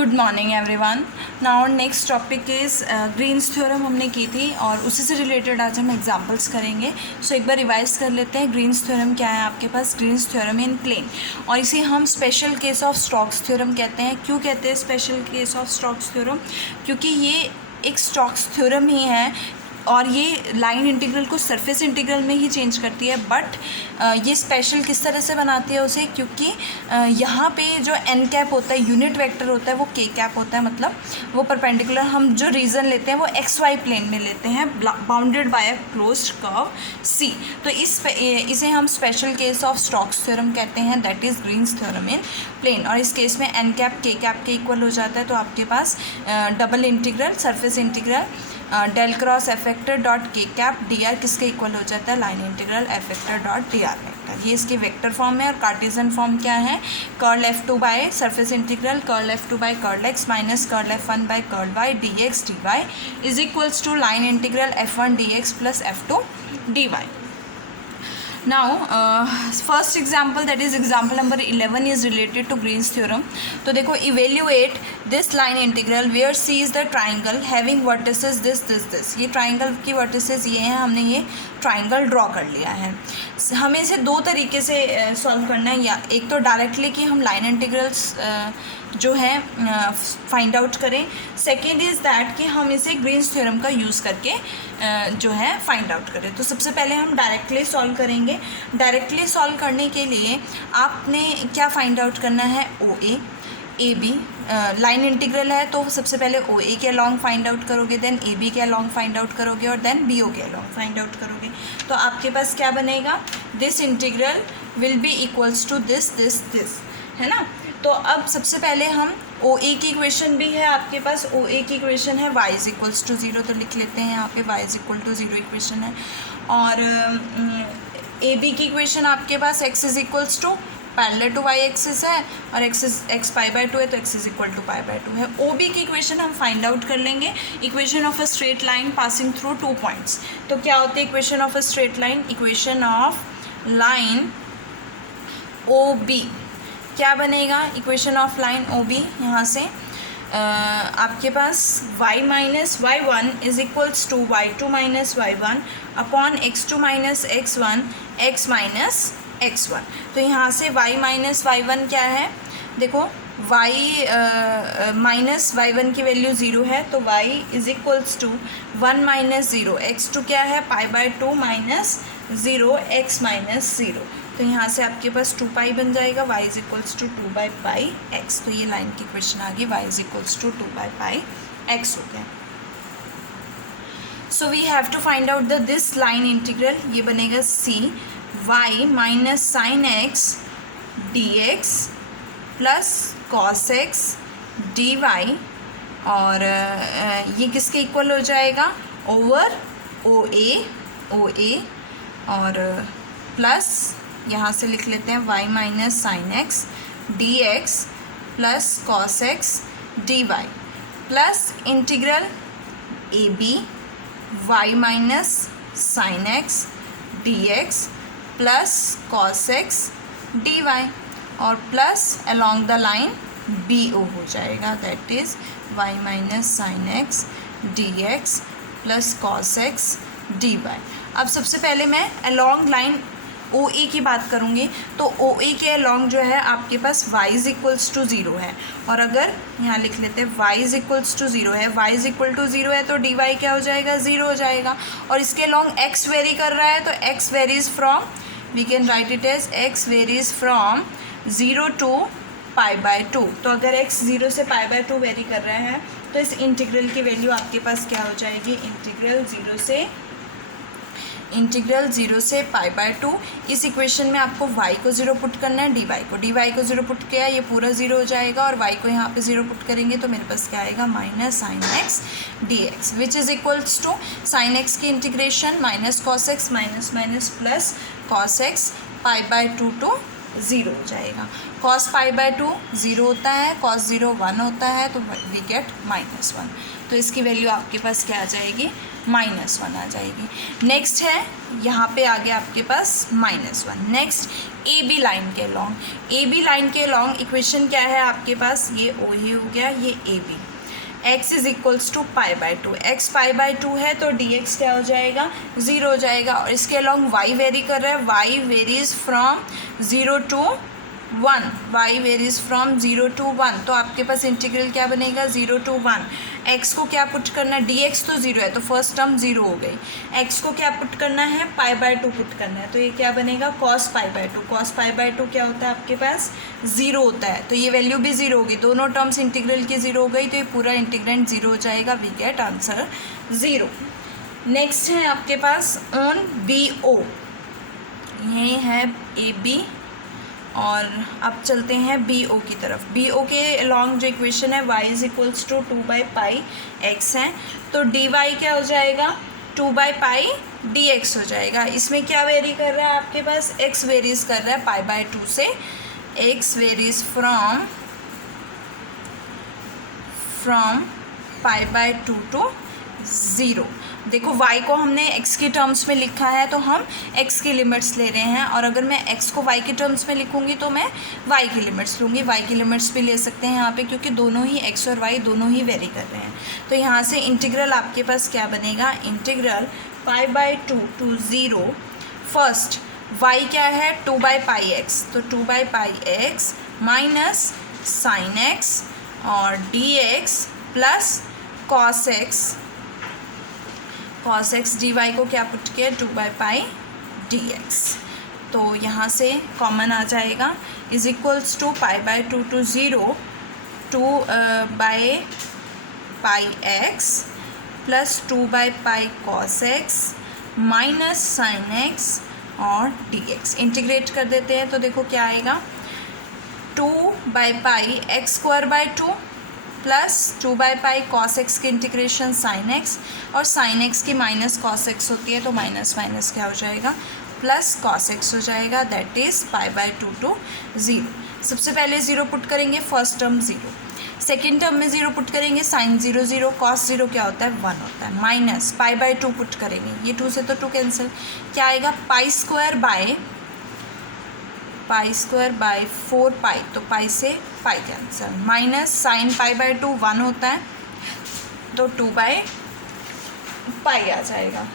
Good morning everyone. Now next topic is Green's theorem हमने की थी और उसी से रिलेटेड आज हम एग्जांपल्स करेंगे। सो एक बार रिवाइज कर लेते हैं। ग्रीन्स थ्योरम क्या है आपके पास? ग्रीन्स थ्योरम इन प्लेन, और इसे हम special case of Stokes theorem कहते हैं। क्यों कहते हैं special case of Stokes theorem? क्योंकि ये एक स्टोक्स थ्योरम ही है और ये लाइन इंटीग्रल को सरफेस इंटीग्रल में ही चेंज करती है। बट ये स्पेशल किस तरह से बनाती है उसे? क्योंकि यहाँ पे जो एन कैप होता है, यूनिट वेक्टर होता है, वो के कैप होता है। मतलब वो परपेंडिकुलर हम जो रीजन लेते हैं वो एक्स वाई प्लेन में लेते हैं, bounded by a closed curve C. तो इसे हम special case of Stokes theorem कहते हैं, that is Green's theorem in plane. और इस केस में एन कैप के कैप के इक्वल हो जाता है। तो आपके पास double integral surface integral del cross F vector dot K cap D R किसके इक्वल हो जाता है? Line integral F vector dot D R vector. ये इसके वेक्टर फॉर्म है। और कार्टेशियन फॉर्म क्या है? Curl F two by surface integral curl F two by curl X minus curl F one by curl Y D X D Y is equals to line integral F one D x plus F two D Y. Now first example, that is example number 11, is related to Green's theorem. तो देखो, evaluate this line integral where C is the triangle having vertices this। ये triangle की vertices ये हैं, हमने ये triangle draw कर लिया है। हमें इसे दो तरीके से सॉल्व करना है। या एक तो डायरेक्टली कि हम लाइन इंटीग्रल्स जो है फाइंड आउट करें। सेकेंड इज़ दैट कि हम इसे ग्रीन्स थ्योरम का यूज़ करके जो है फाइंड आउट करें। तो सबसे पहले हम डायरेक्टली सॉल्व करेंगे। डायरेक्टली सॉल्व करने के लिए आपने क्या फाइंड आउट करना है? ओ ए बी लाइन इंटीग्रल है तो सबसे पहले ओ ए के अलॉन्ग फाइंड आउट करोगे, देन ए बी के अलॉन्ग फाइंड आउट करोगे और देन बी ओ के अलॉन्ग फाइंड आउट करोगे। तो आपके पास क्या बनेगा? This integral will be equals to this है ना। तो अब सबसे पहले हम ओ ए की इक्वेशन भी है आपके पास। ओ ए की इक्वेशन है y इज इक्वल्स टू 0, तो लिख लेते हैं यहाँ पे y is equal to 0 equation है। और ए बी की इक्वेशन आपके पास x is equals to parallel to Y axis है और एक्स पाई बाय 2 है, तो x is equal to pi by 2 है। ओ बी की इक्वेशन हम फाइंड आउट कर लेंगे। Equation of a straight line passing through 2 points. तो क्या होती है equation of a straight line? Equation of line O B क्या बनेगा? Equation of line O B यहाँ से आपके पास y minus Y one is equals to Y two minus Y one upon X two minus X one X minus X one. तो यहाँ से y minus Y one क्या है? देखो, y माइनस वाई वन की वैल्यू 0 है, तो y is equals to 1 minus 0 X two क्या है? Pi by 2 minus 0 X minus 0। तो यहाँ से आपके पास 2 पाई बन जाएगा। y is equals to 2 by pi X. तो ये लाइन की क्वेश्चन आ गई, y is equals to 2 by pi X हो गया। So we have to find out the this line integral. ये बनेगा c y minus sine X D x plus cos X D Y, और ये किसके इक्वल हो जाएगा? ओवर ओ ए और प्लस यहाँ से लिख लेते हैं y minus sine X D x plus cos X D Y plus integral A B y minus sine X D x plus cos X D Y और plus along the line B O हो जाएगा, that is y minus sine X D x plus cos X D Y. अब सबसे पहले मैं along line ओ ए की बात करूँगी। तो ओ ए के अलॉन्ग जो है आपके पास y इज इक्वल्स टू 0 है, और अगर यहाँ लिख लेते हैं y इज इक्वल्स टू 0 है, y इज इक्वल टू 0 है तो डी वाई क्या हो जाएगा? 0 हो जाएगा। और इसके अलॉन्ग x वेरी कर रहा है, तो x varies from, we can write it as x varies from 0 to pi by 2। तो अगर x 0 से पाई बाय 2 वेरी कर रहा है तो इस इंटीग्रल की वैल्यू आपके पास क्या हो जाएगी? इंटीग्रल 0 से पाई बाय 2। इस इक्वेशन में आपको y को 0 पुट करना है, dy को 0 पुट किया, ये पूरा 0 हो जाएगा, और y को यहाँ पे 0 पुट करेंगे तो मेरे पास क्या आएगा? Minus sine X D X which is equals to sine X की integration minus cos x minus minus plus cos X pi by 2 to zero हो जाएगा। Cos pi by two zero होता है, कॉस ज़ीरो 1 होता है, तो we get -1। तो इसकी वैल्यू आपके पास क्या आ जाएगी, -1 आ जाएगी। नेक्स्ट है यहाँ पे आ गया आपके पास -1। नेक्स्ट ए बी लाइन के लॉन्ग, ए बी लाइन के लॉन्ग इक्वेशन क्या है आपके पास, ये ओ ही हो गया, ये A B. x is equals to pi by two, X pi by two है तो dx क्या हो जाएगा, 0 हो जाएगा। और इसके अलॉन्ग y वेरी कर रहा है, y varies from 0 to 1, y varies from 0 to 1, तो आपके पास इंटीग्रल क्या बनेगा, 0 to 1। x को क्या पुट करना है, dx तो 0 है तो फर्स्ट टर्म 0 हो गई। x को क्या पुट करना है, पाई बाय टू पुट करना है, तो ये क्या बनेगा, cos pi by to. Cos pi by to क्या होता है आपके पास, 0 होता है, तो ये वैल्यू भी 0 होगी। दोनों टर्म्स इंटीग्रल की 0 हो गई तो ये पूरा इंटीग्रेंड 0 हो जाएगा। We get answer 0। नेक्स्ट है आपके पास ऑन बी ओ, ये है ए बी, और अब चलते हैं बी ओ की तरफ। बी ओ के लॉन्ग जो इक्वेशन है y is equals to 2/πx है, तो dy क्या हो जाएगा, 2/πdx हो जाएगा। इसमें क्या वेरी कर रहा है आपके पास, x वेरीज कर रहा है पाई बाय टू से, x varies from pi by two to 0। देखो y को हमने x के टर्म्स में लिखा है तो हम x की लिमिट्स ले रहे हैं, और अगर मैं x को y के टर्म्स में लिखूंगी तो मैं y की लिमिट्स लूँगी। y की लिमिट्स भी ले सकते हैं यहाँ पे, क्योंकि दोनों ही x और y दोनों ही वेरी कर रहे हैं। तो यहाँ से इंटीग्रल आपके पास क्या बनेगा, integral pi by two to 0। First y क्या है, 2/πx, तो 2/πx माइनस साइन एक्स और dx plus cos X D Y को क्या पुट किया, 2/πdx। तो यहाँ से कॉमन आ जाएगा, is equals to pi by two to 0, 2/πx plus 2/π cos x minus sine X और dx। इंटीग्रेट कर देते हैं तो देखो क्या आएगा, 2/πx² प्लस 2/π cos x की इंटीग्रेशन sin x, और sin x की माइनस cos x होती है तो माइनस माइनस क्या हो जाएगा, प्लस cos x हो जाएगा। That is pi by two to 0। सबसे पहले 0 पुट करेंगे, फर्स्ट टर्म 0, सेकेंड टर्म में 0 पुट करेंगे, साइन 0 0, cos 0 क्या होता है, 1 होता है, minus pi by to put करेंगे, ये 2 से तो 2 कैंसिल, क्या आएगा, पाई स्क्वायर बाय 4π, तो पाई से pi cancel, minus sine pi by to 1 होता है तो 2/π आ जाएगा।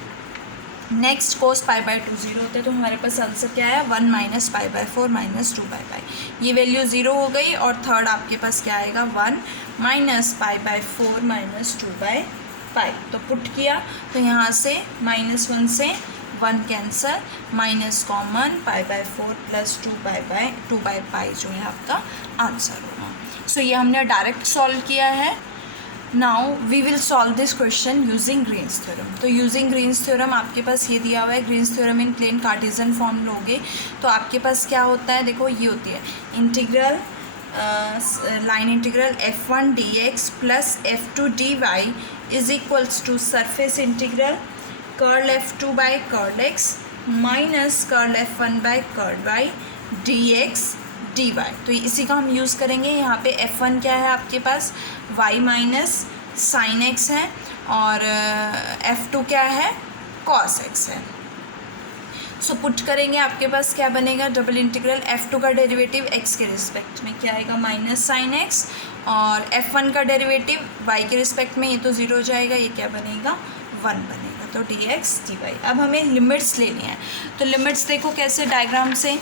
Next cos pi by to 0 होता है, तो हमारे पास आंसर क्या है, 1 माइनस पाई बाय 4 माइनस 2/π। ये वैल्यू 0 हो गई, और थर्ड आपके पास क्या आएगा, 1 माइनस पाई बाय 4 माइनस 2/π। तो पुट किया तो यहाँ से -1 से 1 cancel, minus common, pi by 4 plus 2/π जो है आपका आंसर होगा। सो ये हमने डायरेक्ट सॉल्व किया है। Now we will solve this question using Green's theorem. तो यूजिंग ग्रीन्स थ्योरम आपके पास ये दिया हुआ है, Green's theorem in plane Cartesian form लोगे तो आपके पास क्या होता है, देखो ये होती है integral line integral f1 dx plus f2 dy is equals to surface integral curl f2 by curl x minus curl f1 by curl y dx dy। तो इसी का हम यूज़ करेंगे। यहाँ पे f1 क्या है आपके पास, y माइनस साइन x है, और f2 क्या है, cos x है। सो पुट करेंगे, आपके पास क्या बनेगा, डबल इंटीग्रल f2 का डेरिवेटिव x के रिस्पेक्ट में क्या आएगा, माइनस साइन x, और f1 का डेरिवेटिव y के रिस्पेक्ट में ये तो 0 हो जाएगा, ये क्या बनेगा, 1 बनेगा, तो dx dy। अब हमें लिमिट्स लेनी है, तो लिमिट्स देखो कैसे डायग्राम से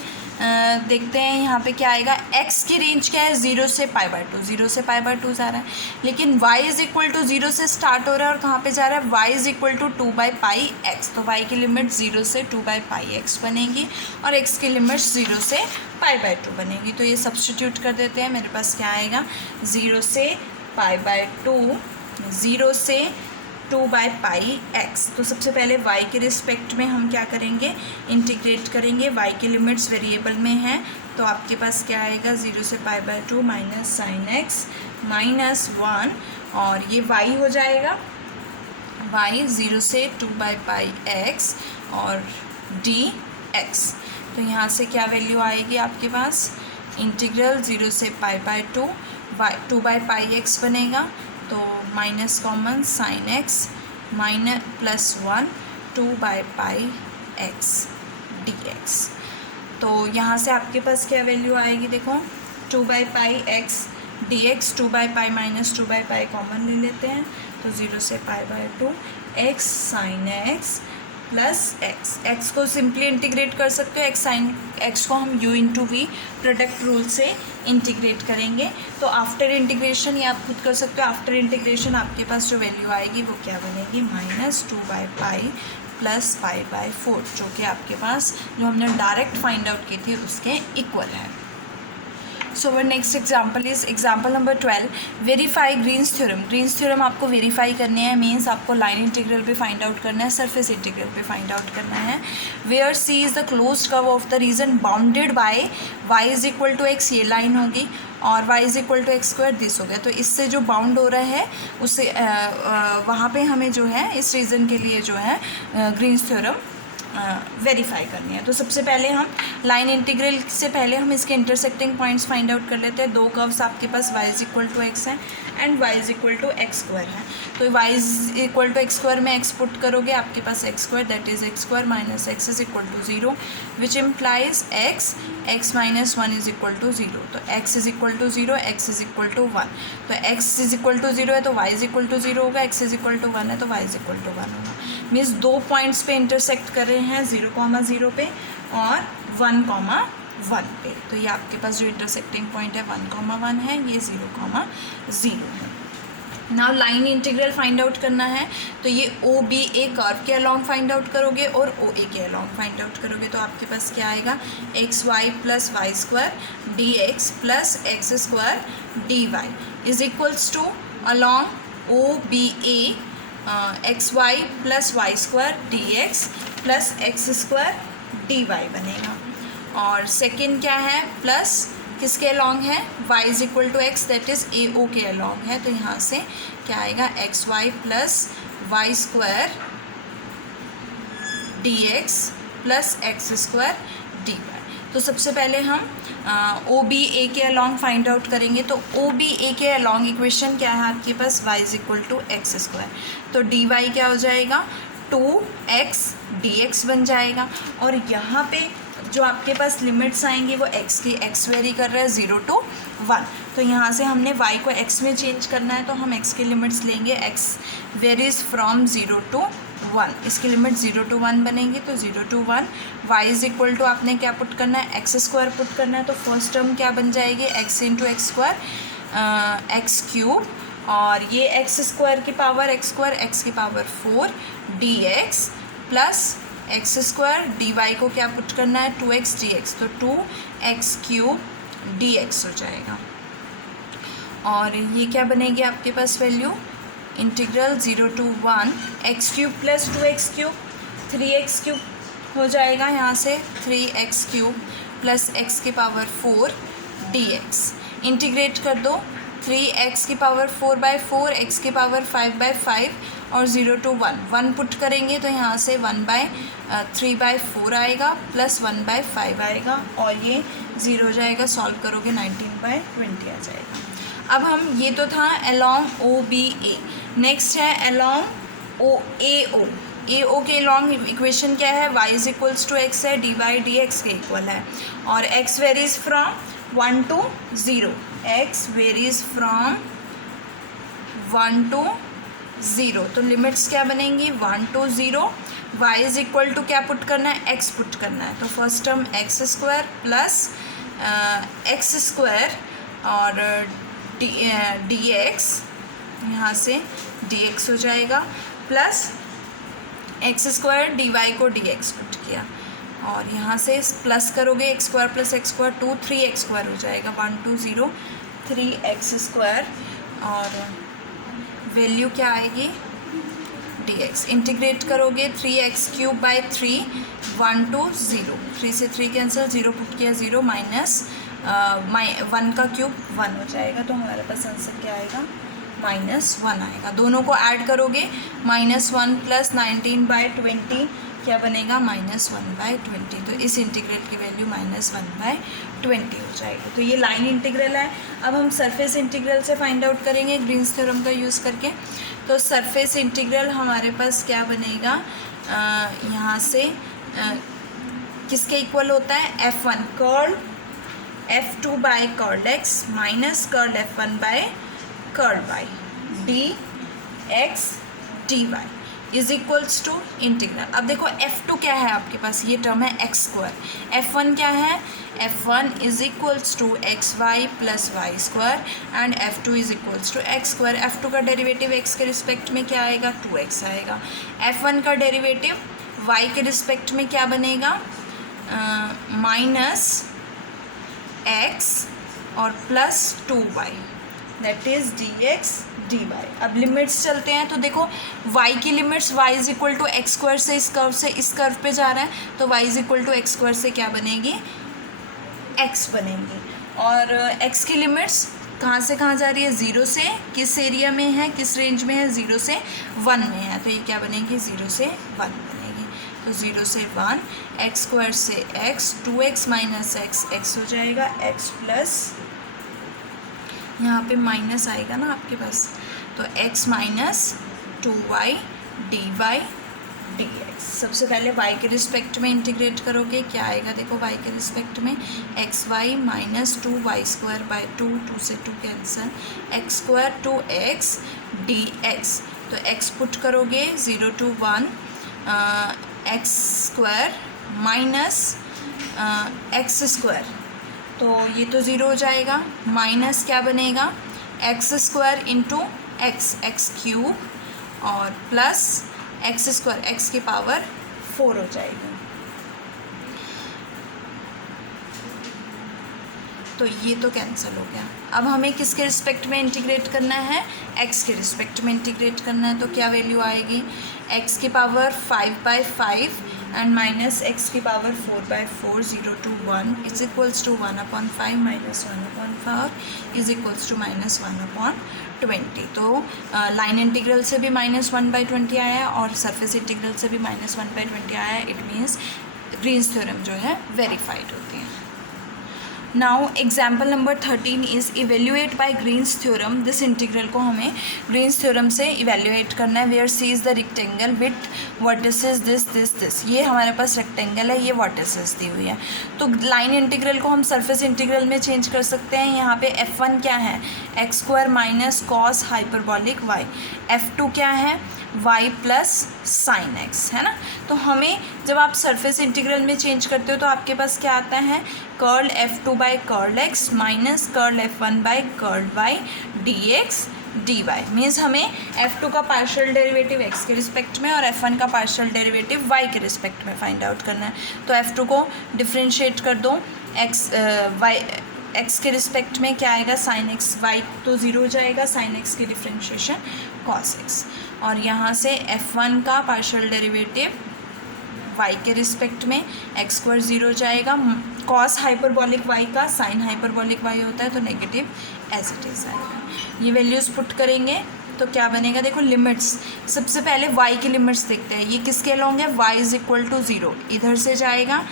देखते हैं। यहाँ पे क्या आएगा, x की रेंज क्या है, 0 से पाई बाय टू, 0 से पाई बाय टू जा रहा है, लेकिन y इज इक्वल टू 0 से स्टार्ट हो रहा है और कहाँ पे जा रहा है, y is equal to 2/πx। तो y की लिमिट 0 से 2/πx बनेगी, और x की लिमिट 0 से पाई बाय टू बनेगी। तो ये सब्स्टिट्यूट कर देते हैं, मेरे पास क्या आएगा, 0 से पाई बाय टू, 0 से 2/πx। तो सबसे पहले y के रिस्पेक्ट में हम क्या करेंगे, इंटीग्रेट करेंगे। y की लिमिट्स वेरिएबल में है, तो आपके पास क्या आएगा, 0 से pi by to minus sine x minus 1, और ये y हो जाएगा, y 0 से 2/πx और dx। तो यहाँ से क्या वैल्यू आएगी आपके पास, इंटीग्रल 0 से pi by 2 2 by pi x बनेगा, तो minus common sine x minus plus 1 2 by pi X D x. तो यहाँ से आपके पास क्या वैल्यू आएगी, देखो 2 by pi X D X, 2 by pi minus 2 by pi common ले लेते हैं, तो 0 से pi by 2 X sine X plus X को सिंपली इंटीग्रेट कर सकते हो, एक्स साइन एक्स को हम u into V product rule से इंटीग्रेट करेंगे। तो आफ्टर इंटीग्रेशन ये आप खुद कर सकते हो, आफ्टर इंटीग्रेशन आपके पास जो वैल्यू आएगी वो क्या बनेगी, minus 2 by pi plus pi by 4, जो कि आपके पास जो हमने डायरेक्ट फाइंड आउट की थी उसके इक्वल है। So our next example is example number 12, verify Green's theorem. Green's theorem आपको वेरीफाई करने हैं, मीन्स आपको लाइन इंटीग्रल पे फाइंड आउट करना है, सरफेस इंटीग्रल पे फाइंड आउट करना है। Where C is the closed curve of the region bounded by y is equal to x, ये लाइन होगी, और y is equal to x square this हो गया। तो इससे जो बाउंड हो रहा है उससे वहाँ पे हमें जो है इस रीज़न के लिए जो है ग्रीन्स थ्योरम वेरीफाई करनी है। तो सबसे पहले हम लाइन इंटीग्रल से पहले हम इसके इंटरसेक्टिंग पॉइंट्स फाइंड आउट कर लेते हैं। दो कर्व्स आपके पास y is equal to x है and y is equal to x square है। तो y is equal to x square में x पुट करोगे, आपके पास x square that is x square minus x is equal to 0 which implies x minus 1 is equal to 0। तो x is equal to 0, x is equal to 1। तो x is equal to 0 है तो y is equal to 0 होगा, x is equal to 1 है तो y is equal to 1 होगा। Means दो points पे इंटरसेक्ट कर रहे हैं, 0,0 पे और 1,1 पे। तो ये आपके पास जो इंटरसेक्टिंग पॉइंट है 1,1 है, ये 0,0 है। Now line integral find out करना है, तो ये ओ बी ए कर्व के अलॉन्ग फाइंड आउट करोगे और ओ ए के अलॉन्ग फाइंड आउट करोगे। तो आपके पास क्या आएगा, x Y plus Y square D x plus x square D Y is equals to along O B A X Y plus Y square D x plus x square D Y बनेगा। और second क्या है, plus किसके along है, y is equal to x that is A O के along है। तो यहाँ से क्या आएगा, x Y plus Y square D x plus x square D y. तो सबसे पहले हम ओ बी ए के अलॉन्ग फाइंड आउट करेंगे। तो ओ बी ए के अलॉन्ग इक्वेशन क्या है आपके पास, y is equal to x square. तो डी वाई क्या हो जाएगा, 2x dx बन जाएगा। और यहाँ पे जो आपके पास लिमिट्स आएंगी वो x की, x वेरी कर रहा है 0 to 1। तो यहाँ से हमने y को x में चेंज करना है, तो हम x की लिमिट्स लेंगे, x वेरीज फ्रॉम 0 to 1। इसकी लिमिट 0 to 1 बनेंगी, तो 0 to 1 y is equal to आपने क्या पुट करना है, एक्स स्क्वायर पुट करना है। तो फर्स्ट टर्म क्या बन जाएगी, x into X square X cube, और ये एक्स स्क्वायर की पावर एक्स स्क्वायर एक्स की power 4 D x plus x square D Y को क्या पुट करना है, 2x dx, तो 2x क्यूब dx हो जाएगा। और ये क्या बनेगी आपके पास value, integral 0 to 1 x cube plus 2x cube 3x cube हो जाएगा। यहाँ से 3x क्यूब प्लस x की पावर 4 dx इंटीग्रेट कर दो, 3x की पावर 4/4 x की पावर 5/5 और 0 to 1 पुट करेंगे, तो यहाँ से 1/3/4 आएगा प्लस 1/5 आएगा और ये 0 हो जाएगा। सॉल्व करोगे 19/20 आ जाएगा। अब हम, ये तो था along O B A, next है along O A O. A O के अलॉन्ग इक्वेशन क्या है, y is equals to x है, डी वाई डी एक्स के इक्वल है, और x varies from 1 to 0, x varies from 1 to 0। तो limits क्या बनेंगी, 1 to 0, y is equal to क्या पुट करना है, x पुट करना है। तो first term X square plus x square और डी एक्स, यहाँ से डी एक्स हो जाएगा, plus x square D Y को डी एक्स पुट किया, और यहाँ से प्लस करोगे X square plus x square 2 3x square हो जाएगा, 1 2 0 3x स्क्वायर, और वैल्यू क्या आएगी dx। इंटीग्रेट करोगे 3x क्यूब बाई 3 1 to 0, 3 से 3 कैंसिल, 0 पुट किया 0 माइनस 1 का क्यूब 1 हो जाएगा। तो हमारे पास आंसर क्या आएगा, -1 आएगा। दोनों को ऐड करोगे, -1 प्लस 19/20 क्या बनेगा, -1/20। तो इस इंटीग्रल की वैल्यू वैल्यू -1/20 हो जाएगी। तो ये लाइन इंटीग्रल है। अब हम सरफेस इंटीग्रल से फाइंड आउट करेंगे ग्रीन्स थ्योरम का यूज़ करके। तो सरफेस इंटीग्रल हमारे पास क्या बनेगा, यहाँ से किसके इक्वल होता है, F1 curl F2 by curl x minus curl F1 by curl y dx dy is equals to integral. अब देखो F2 क्या है आपके पास, ये टर्म है x स्क्वायर। F1 क्या है, F1 is equals to X Y plus Y square and F2 is equals to x square. F2 का डेरिवेटिव x के रिस्पेक्ट में क्या आएगा, 2x आएगा। F1 का डेरिवेटिव y के रिस्पेक्ट में क्या बनेगा, माइनस x और plus 2y that is dx dy। अब लिमिट्स चलते हैं तो देखो y की limits y is equal to x square से इस कर्व पे जा रहा है, तो y is equal to x square से क्या बनेगी, x बनेगी। और x की लिमिट्स कहाँ से कहाँ जा रही है, 0 से किस एरिया में है, किस रेंज में है, 0 से 1 में है, तो ये क्या बनेगी, 0 से 1 बनेगी। तो 0 से 1 एक्स स्क्वायर से x 2x minus x x हो जाएगा, x प्लस यहाँ पे माइनस आएगा ना आपके पास, तो x minus 2y dy dx। सबसे पहले y के रिस्पेक्ट में इंटीग्रेट करोगे, क्या आएगा देखो y के रिस्पेक्ट में X Y minus 2y square by 2 से 2 cancel, X square 2x dx। तो x पुट करोगे 0 to 1 X square minus X square, तो ये तो 0 हो जाएगा, माइनस क्या बनेगा, X square into X cube और प्लस एक्स स्क्वायर एक्स की पावर 4 हो जाएगी। तो ये तो कैंसिल हो गया। अब हमें किसके रिस्पेक्ट में इंटीग्रेट करना है, x के रिस्पेक्ट में इंटीग्रेट करना है, तो क्या वैल्यू आएगी, x की पावर 5/5 एंड माइनस एक्स की power 4/4 0 to 1 is equals to 1/5 minus 1/4 is equals to minus 1/20। तो लाइन इंटीग्रल से भी -1/20 आया है और सरफेस इंटीग्रल से भी -1/20 आया है। इट मीन्स ग्रीन्स थ्योरम जो है वेरीफाइड होती है। Now example number 13 is evaluate by Green's theorem. This integral को हमें ग्रीन्स थ्योरम से इवेल्यूएट करना है। Where C is the rectangle with vertices this. ये हमारे पास रेक्टेंगल है, ये वर्टिसेस दी हुई है। तो लाइन इंटीग्रल को हम सरफेस इंटीग्रल में चेंज कर सकते हैं। यहाँ पे F1 क्या है, x square minus cos hyperbolic y, F2 क्या है, y प्लस साइन एक्स, है ना। तो हमें जब आप सरफेस इंटीग्रल में चेंज करते हो तो आपके पास क्या आता है, curl F2 by curl x minus curl F1 by curl y dx dy। Means हमें F2 का पार्शियल डेरिवेटिव x के रिस्पेक्ट में और F1 का पार्शियल डेरिवेटिव y के रिस्पेक्ट में फाइंड आउट करना है। तो F2 को डिफ्रेंशिएट कर दो, x के रिस्पेक्ट में क्या आएगा, साइन एक्स, y तो 0 हो जाएगा, साइन एक्स की डिफ्रेंशिएशन कॉस एक्स। और यहाँ से F1 का पार्शियल डेरिवेटिव y के रिस्पेक्ट में एक्स स्क्वायर 0 हो जाएगा, कॉस हाइपरबॉलिक y का साइन हाइपरबॉलिक y होता है तो नेगेटिव एज इट इज़ आएगा। ये वैल्यूज़ पुट करेंगे तो क्या बनेगा, देखो लिमिट्स, सबसे पहले y की लिमिट्स देखते हैं। ये किसके अलॉन्ग है, y इज़ इक्वल टू 0, इधर से जाएगा,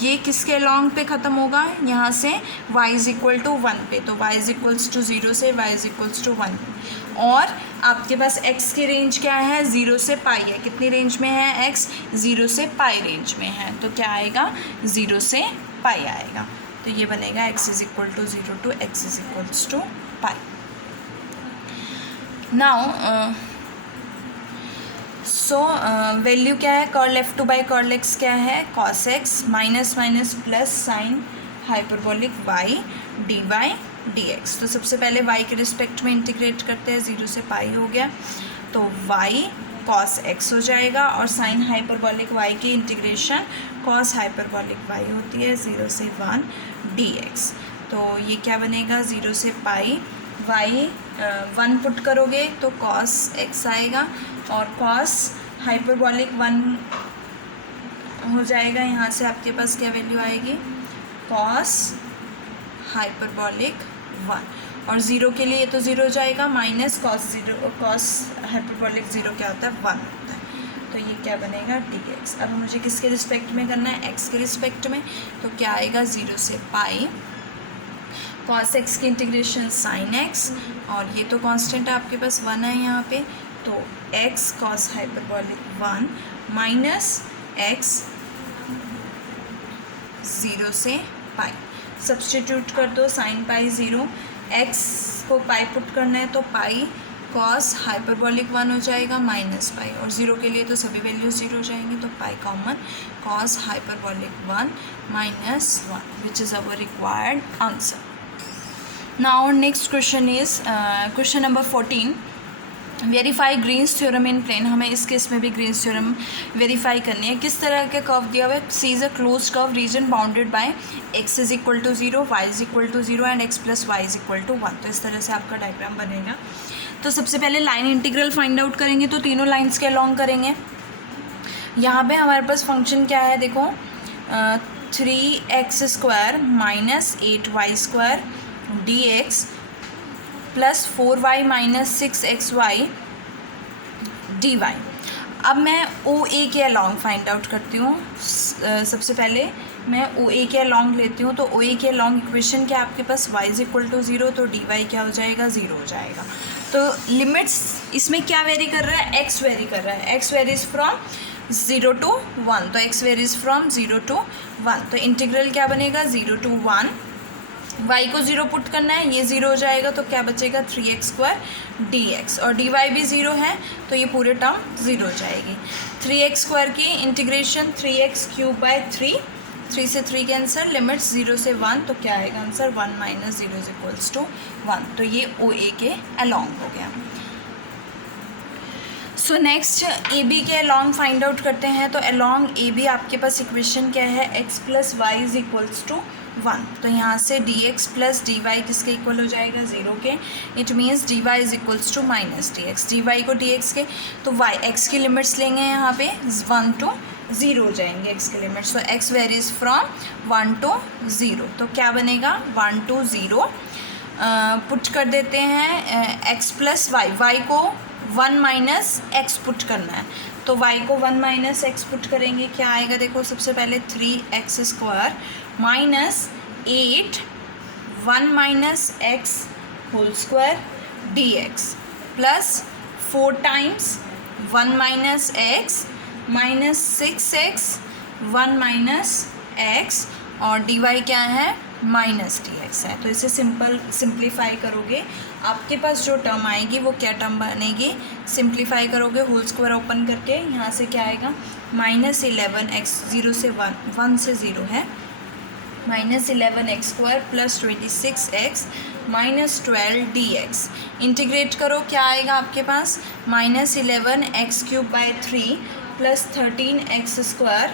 ये किसके अलॉन्ग पे ख़त्म होगा, यहाँ से y इज़ इक्वल टू 1 पे, तो y इज़ इक्वल्स टू 0 से y इज़ इक्वल्स टू 1। और आपके पास x की रेंज क्या है, 0 से पाई है, कितनी रेंज में है x, 0 से पाई रेंज में है, तो क्या आएगा, 0 से पाई आएगा। तो ये बनेगा x is equal to 0 to x is equals to pi. Now value क्या है, curl F2 by curl x क्या है, cos x minus minus plus sine hyperbolic y dy dx। तो सबसे पहले y के रिस्पेक्ट में इंटीग्रेट करते हैं, 0 से पाई हो गया, तो y कॉस x हो जाएगा और साइन हाइपरबॉलिक y की इंटीग्रेशन कॉस हाइपरबॉलिक y होती है, 0 से 1 dx। तो ये क्या बनेगा, 0 से पाई y 1 पुट करोगे तो कॉस x आएगा और कॉस हाइपरबॉलिक 1 हो जाएगा। यहाँ से आपके पास क्या वैल्यू आएगी, कॉस हाइपरबॉलिक 1 और 0 के लिए तो 0 हो जाएगा, माइनस कॉस 0, कॉस हाइपरबॉलिक 0 क्या होता है, 1 होता है। तो तो ये क्या बनेगा dx। अब मुझे किसके रिस्पेक्ट में करना है, x के रिस्पेक्ट में, तो क्या आएगा 0 से पाई cos x की इंटीग्रेशन sin x, और ये तो कांस्टेंट है आपके पास 1 है यहाँ पे, तो x cos hyperbolic 1 minus x 0 से पाई, सब्सटीट्यूट कर दो sin पाई 0, x को पाई पुट करना है तो पाई cos हाइपरबॉलिक 1 हो जाएगा माइनस पाई, और 0 के लिए तो सभी वैल्यूज 0 हो जाएंगे, तो pi common cos hyperbolic 1 minus 1 which is our required answer. Now next question is question number 14, verify Green's theorem in plane. हमें इस केस में भी ग्रीन्स थ्योरम वेरीफाई करनी है। किस तरह का कर्व दिया हुआ है, C is a close curve region bounded by x is equal to 0, y is equal to 0 and x plus y is equal to 1। तो इस तरह से आपका डायग्राम बनेगा। तो सबसे पहले लाइन इंटीग्रल फाइंड आउट करेंगे, तो तीनों लाइन्स के अलॉन्ग करेंगे। यहाँ पे हमारे पास फंक्शन क्या है, देखो 3x² minus 8y² dx plus 4y minus 6xy dy। अब मैं OA के अलॉन्ग फाइंड आउट करती हूँ। सबसे पहले मैं OA के अलॉन्ग लेती हूँ, तो OA के अलॉन्ग इक्वेशन क्या आपके पास y इज इक्वल टू 0, तो dy क्या हो जाएगा 0 हो जाएगा। तो लिमिट्स इसमें क्या वेरी कर रहा है, x वेरी कर रहा है, x वेरीज फ्रॉम 0 to 1, तो x वेरीज फ्रॉम 0 to 1, तो इंटीग्रल क्या बनेगा 0 to 1, y को 0 पुट करना है, ये 0 हो जाएगा, तो क्या बचेगा 3x² dx, और dy भी 0 है, तो ये पूरे टर्म 0 हो जाएगी। 3x² की इंटीग्रेशन 3x³ 3 से 3 कैंसर, लिमिट्स 0 से 1, तो क्या आएगा answer 1 minus 0 is equals to 1। तो ये OA के अलॉन्ग हो गया। सो नेक्स्ट AB के अलॉन्ग फाइंड आउट करते हैं। तो अलॉन्ग AB आपके पास इक्वेशन क्या है, x plus y is equals to 1, तो यहाँ से dx प्लस dy किसके इक्वल हो जाएगा 0 के, it means dy is equals to minus dx, dy को dx के, तो y x की लिमिट्स लेंगे यहाँ पे 1 to 0 हो जाएंगे x के लिमिट्स, तो x वेरीज फ्रॉम 1 to 0, तो क्या बनेगा 1 to 0 पुट कर देते हैं x प्लस वाई, y को 1 माइनस x पुट करना है, तो y को 1 माइनस x पुट करेंगे, क्या आएगा देखो, सबसे पहले 3x² minus 8 1 minus x whole square dx plus 4 times 1 minus x minus 6x 1 minus x, और dy क्या है माइनस dx है। तो इसे सिंप्लीफाई करोगे, आपके पास जो टर्म आएगी वो क्या टर्म बनेगी, सिंप्लीफाई करोगे होल स्क्वायर ओपन करके, यहाँ से क्या आएगा माइनस 11x 0 से 1 से 0 है, minus 11x² plus 26x minus 12 dx। Integrate करो, क्या आएगा आपके पास minus 11x³ by 3 plus 13x²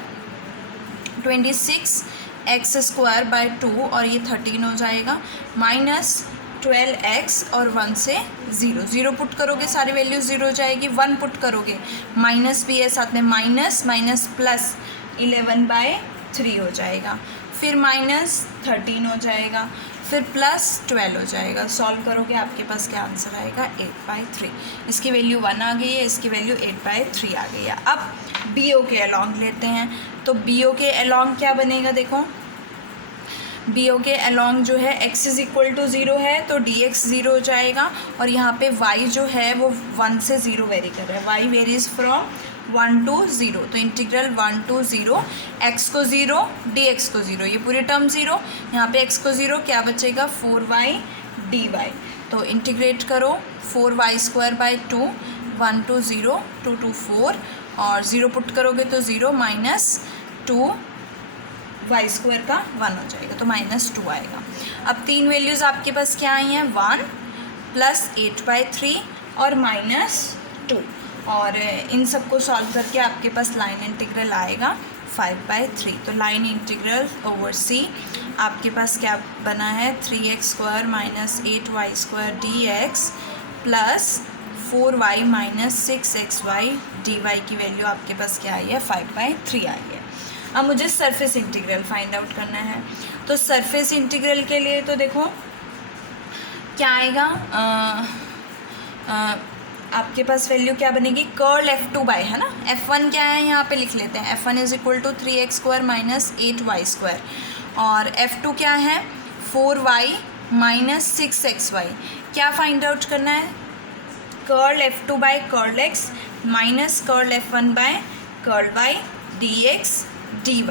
26x² by 2, और ये 13 हो जाएगा, माइनस 12x और 1 से 0 पुट करोगे सारी वैल्यू 0 हो जाएगी, 1 पुट करोगे माइनस भी है साथ में, माइनस माइनस प्लस 11 बाई 3 हो जाएगा, फिर माइनस 13 हो जाएगा, फिर प्लस 12 हो जाएगा। सॉल्व करोगे आपके पास क्या आंसर आएगा 8/3। इसकी वैल्यू 1 आ गई है, इसकी वैल्यू 8/3 आ गई है। अब BO के अलॉन्ग लेते हैं, तो BO के अलॉन्ग क्या बनेगा, देखो BO के अलॉन्ग जो है x इज इक्वल टू 0 है, तो dx 0 हो जाएगा, और यहाँ पे y जो है वो 1 से 0 वेरी कर रहा है, y वेरीज फ्रॉम 1 to 0, तो इंटीग्रल 1 to 0 x को 0 dx को 0, ये पूरी टर्म 0, यहाँ पे x को 0, क्या बचेगा 4y dy, तो इंटीग्रेट करो 4y² बाई 2 1 to 0 2 to 4, और 0 पुट करोगे तो 0 माइनस 2 y² का 1 हो जाएगा, तो माइनस 2 आएगा। अब तीन वैल्यूज़ आपके पास क्या आई हैं, 1 प्लस 8/3 और माइनस 2, और इन सब को सॉल्व करके आपके पास लाइन इंटीग्रल आएगा 5/3। तो लाइन इंटीग्रल ओवर C आपके पास क्या बना है 3x² minus 8y² dx plus 4y minus 6xy dy की वैल्यू आपके पास क्या आई है 5/3 आई है। अब मुझे सरफेस इंटीग्रल फाइंड आउट करना है, तो सरफेस इंटीग्रल के लिए तो देखो क्या आएगा, आपके पास वैल्यू क्या बनेगी, कर्ल F2 बाय, है ना, F1 क्या है यहाँ पे लिख लेते हैं, F1 is equal to 3x² minus 8y², और F2 क्या है 4y माइनस 6xy। क्या फाइंड आउट करना है, curl F2 by curl x minus curl F1 by curl y dx dy।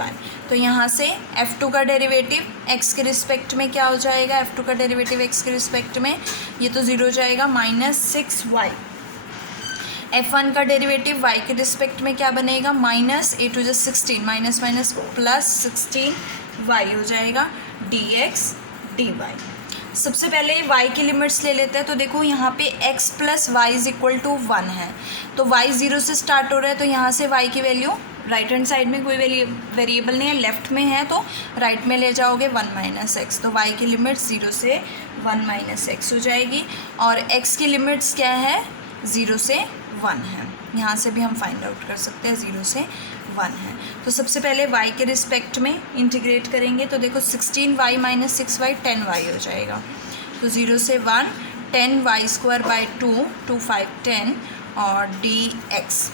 तो यहाँ से F2 का डेरिवेटिव x के रिस्पेक्ट में क्या हो जाएगा, F2 का डेरिवेटिव x के रिस्पेक्ट में ये तो 0 हो जाएगा, माइनस 6y। F1 का डेरिवेटिव y के रिस्पेक्ट में क्या बनेगा, minus 8 to 16, minus minus plus 16y हो जाएगा dx dy। सबसे पहले y की लिमिट्स ले लेते हैं। तो देखो यहाँ पे x plus y is equal to 1 है, तो y 0 से स्टार्ट हो रहा है, तो यहाँ से y की वैल्यू राइट हैंड साइड में कोई वेरिएबल नहीं है, लेफ्ट में है, तो राइट में ले जाओगे 1 माइनस एक्स, तो y की लिमिट्स 0 से 1 माइनस एक्स हो जाएगी। और x की लिमिट्स क्या है, 0 से 1 है, यहाँ से भी हम फाइंड आउट कर सकते हैं 0 से 1 है। तो सबसे पहले y के रिस्पेक्ट में इंटीग्रेट करेंगे, तो देखो 16y माइनस 6y 10y हो जाएगा, तो 0 से 1 10y² बाई 2 2 5 10 और dx।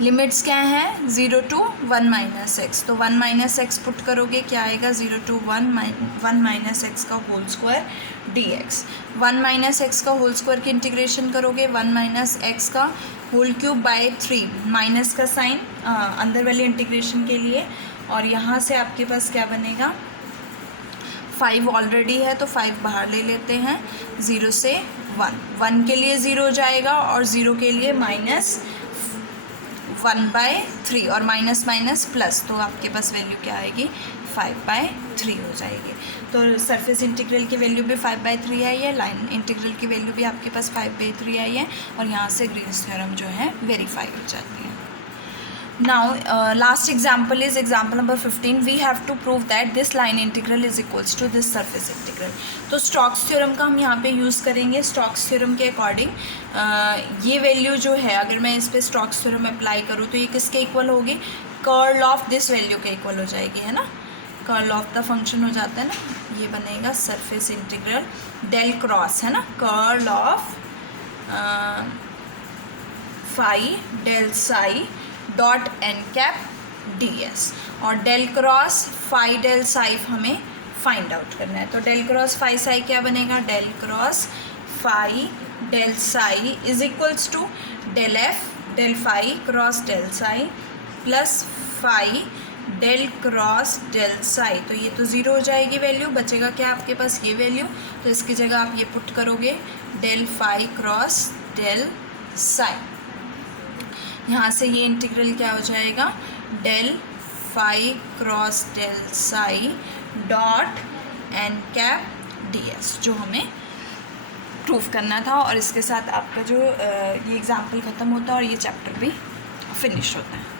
लिमिट्स क्या है, 0 टू 1 माइनस एक्स, तो 1 माइनस एक्स पुट करोगे क्या आएगा, 0 टू 1 माइनस एक्स का whole square dx। 1 minus x का होल स्क्वायर की इंटीग्रेशन करोगे 1 माइनस एक्स का होल क्यूब बाय 3, माइनस का साइन अंदर वाले इंटीग्रेशन के लिए, और यहाँ से आपके पास क्या बनेगा, 5 ऑलरेडी है तो 5 बाहर ले लेते हैं, 0 से 1 के लिए 0 हो जाएगा और 0 के लिए माइनस 1/3 और माइनस माइनस प्लस, तो आपके पास वैल्यू क्या आएगी, 5/3 हो जाएगी। तो सरफेस इंटीग्रल की वैल्यू भी 5/3 आई है, लाइन इंटीग्रल की वैल्यू भी आपके पास 5/3 आई है, और यहाँ से ग्रीन्स थ्योरम जो है वेरीफाई हो जाती है। Now last example is example number 15. We have to prove that this line integral is equals to this surface integral. तो स्टोक्स थ्योरम का हम यहाँ पे यूज़ करेंगे। स्टोक्स थ्योरम के अकॉर्डिंग ये वैल्यू जो है, अगर मैं इस पर स्टोक्स थ्योरम अप्लाई करूँ तो ये किसके इक्वल होगी, कर्ल ऑफ दिस वैल्यू के इक्वल हो जाएगी, है ना, कर्ल ऑफ द फंक्शन हो जाता है ना, ये बनेगा सरफेस इंटीग्रल डेल क्रॉस, है ना, curl of phi del psi dot n cap d s, और del cross phi del psi हमें फाइंड आउट करना है। तो डेल क्रॉस फाई साई क्या बनेगा, del cross phi del psi is equals to del f del phi cross del psi plus phi del cross del psi, तो ये तो 0 हो जाएगी वैल्यू, बचेगा क्या आपके पास ये वैल्यू, तो इसकी जगह आप ये पुट करोगे del phi cross del psi. यहाँ से ये इंटीग्रल क्या हो जाएगा, del phi cross del psi dot n cap d s, जो हमें प्रूफ करना था। और इसके साथ आपका जो ये एग्जाम्पल ख़त्म होता है और ये चैप्टर भी फिनिश होता है।